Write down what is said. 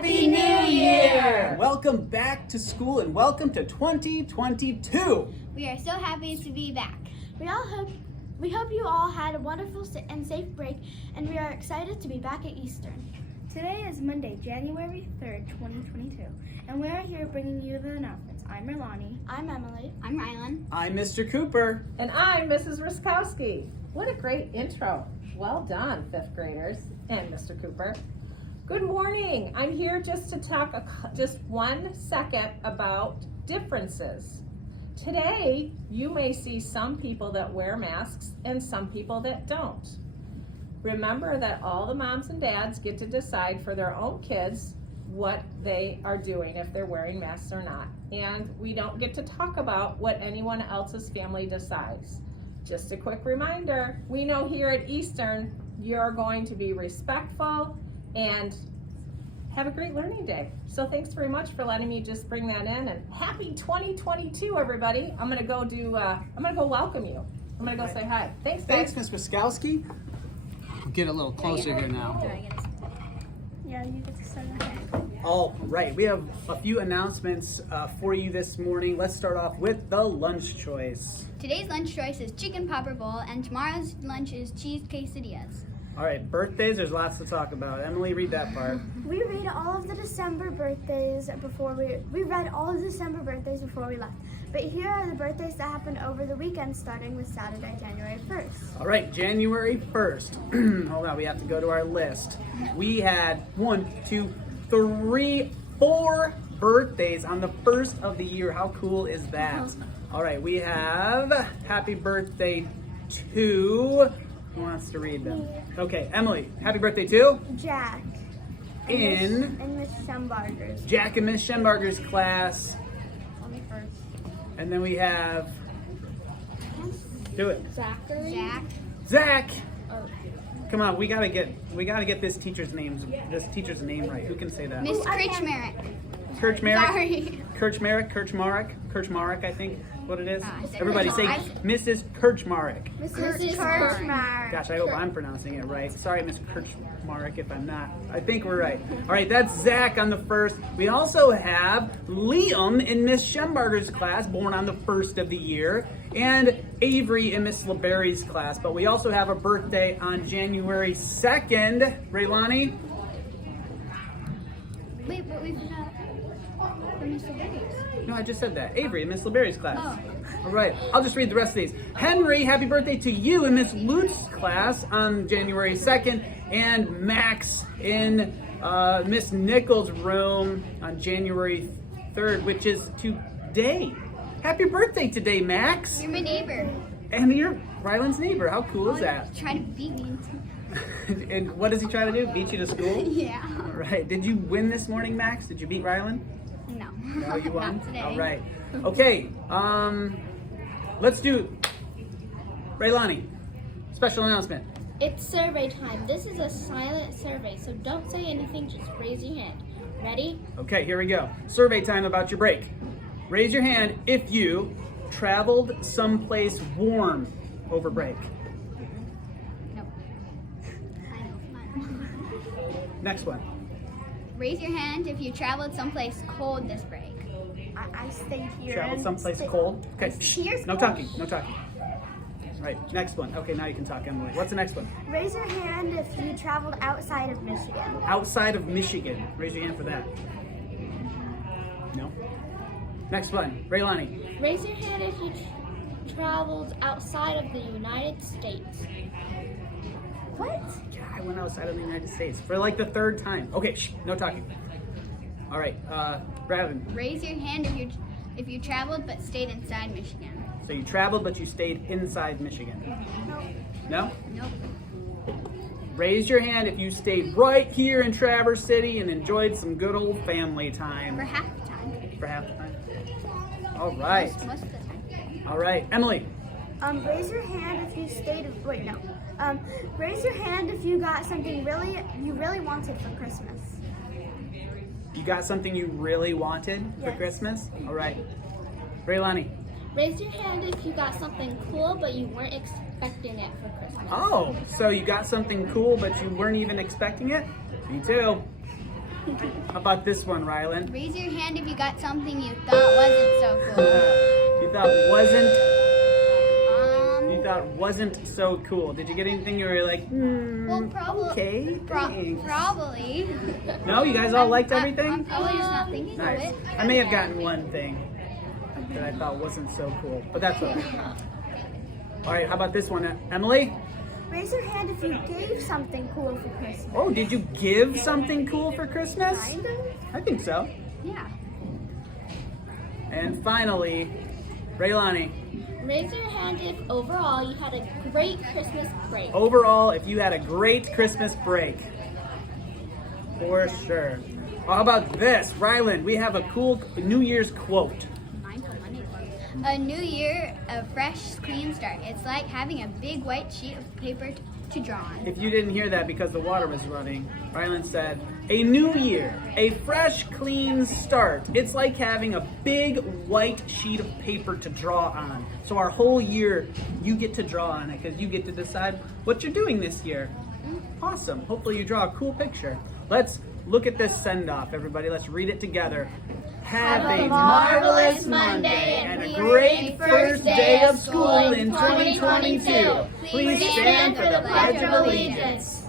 Happy New Year! Welcome back to school and welcome to 2022. We are so happy to be back. We hope you all had a wonderful and safe break, and we are excited to be back at Eastern. Today is Monday, January 3rd, 2022, and we are here bringing you the announcements. I'm Merlani. I'm Emily. I'm Rylan. I'm Mr. Cooper. And I'm Mrs. Ruskowski. What a great intro. Well done, fifth graders and Mr. Cooper. Good morning. I'm here just to talk just 1 second about differences. Today, you may see some people that wear masks and some people that don't. Remember that all the moms and dads get to decide for their own kids what they are doing, if they're wearing masks or not. And we don't get to talk about what anyone else's family decides. Just a quick reminder, we know here at Eastern, you're going to be respectful and have a great learning day. So thanks very much for letting me just bring that in, and happy 2022, everybody. I'm gonna go welcome you. I'm gonna go say hi. Thanks, guys. Thanks, Ms. Wiskowski. We'll get a little closer here now. Yeah, you get to start ahead. All right, we have a few announcements for you this morning. Let's start off with the lunch choice. Today's lunch choice is chicken popper bowl, and tomorrow's lunch is cheese quesadillas. All right, birthdays, there's lots to talk about. Emily, read that part. We read all of the December birthdays before we read all of the December birthdays before we left. But here are the birthdays that happened over the weekend, starting with Saturday, January 1st. All right, January 1st. Hold on, we have to go to our list. We had 1, 2, 3, 4 birthdays on the first of the year. How cool is that? All right, we have happy birthday to, who wants to read them? Okay, Emily, happy birthday to? Jack. In Miss Schembarger's. Jack and Miss Schembarger's class. On the first. And then we have, do it. Zachary. Jack. Zach. Come on, we gotta get this teacher's name right. Who can say that? Miss Kirchmerrick. Kirchmerrick. Sorry. Kirchmarek, I think what it is. I said Everybody say Kirchmarek. Mrs. Kirchmarek. Mrs. Kirchmark. Gosh, I hope I'm pronouncing it right. Sorry, Miss Kirchmarek, if I'm not. I think we're right. All right, that's Zach on the first. We also have Liam in Miss Schembarger's class, born on the first of the year, and Avery in Miss LeBerry's class. But we also have a birthday on January 2nd. Raylani? Wait, but we forgot Mr. Berries. No, I just said that. Avery in Miss LeBerry's class. Oh. All right, I'll just read the rest of these. Henry, happy birthday to you in Miss Lutz's class on January 2nd, and Max in Miss Nichols' room on January 3rd, which is today. Happy birthday today, Max. You're my neighbor. And you're Rylan's neighbor. How cool is that? Try to beat me. And what does he try to do? Beat you to school? Yeah. All right. Did you win this morning, Max? Did you beat Rylan? No. No, you won? Not today. All right. Okay. Let's do Raylani. Special announcement. It's survey time. This is a silent survey, so don't say anything, just raise your hand. Ready? Okay, here we go. Survey time about your break. Raise your hand if you traveled someplace warm over break. No. I know. Next one. Raise your hand if you traveled someplace cold this break. I stayed here. Traveled someplace cold. Okay. Here's No cold. talking. No talking. All right. Next one. Okay, now you can talk, Emily. What's the next one? Raise your hand if you traveled outside of Michigan. Outside of Michigan. Raise your hand for that. No. Next one. Raylani. Raise your hand if you traveled outside of the United States. What? Yeah, I went outside of the United States for like the 3rd time. Okay, shh, no talking. All right, Bradley. Raise your hand if you traveled but stayed inside Michigan. So you traveled, but you stayed inside Michigan. No? Nope. Raise your hand if you stayed right here in Traverse City and enjoyed some good old family time. For half the time. For half the time. All right. Most of the time. All right, Emily. Raise your hand if you stayed. Wait, no. Raise your hand if you got something you really wanted for Christmas. You got something you really wanted for Yes. Christmas? All right. Raylani. Raise your hand if you got something cool but you weren't expecting it for Christmas. Oh, so you got something cool, but you weren't even expecting it? Me too. How about this one, Rylan? Raise your hand if you got something you thought wasn't so cool. You thought wasn't so cool. Did you get anything you were like, Well, probably. okay, thanks. Probably. No, you guys all liked everything? I'm probably just not thinking Nice. of it. I may have gotten one thing that I thought wasn't so cool, but that's okay. All right, how about this one, Emily? Raise your hand if you gave something cool for Christmas. Oh, did you give something cool for Christmas? Kind of. I think so. Yeah. And finally, Raylani, Raise your hand if overall you had a great Christmas break. overall, if you had a great Christmas break. For sure. Well, how about this? Rylan, we have a cool New Year's quote. A new year, a fresh, clean start. It's like having a big white sheet of paper to draw on. If you didn't hear that because the water was running, Rylan said, a new year, a fresh, clean start. It's like having a big white sheet of paper to draw on. So our whole year, you get to draw on it because you get to decide what you're doing this year. Awesome. Hopefully you draw a cool picture. Let's look at this send-off, everybody. Let's read it together. Have a marvelous Monday and a great first day of school in 2022. Please stand for the Pledge of Allegiance.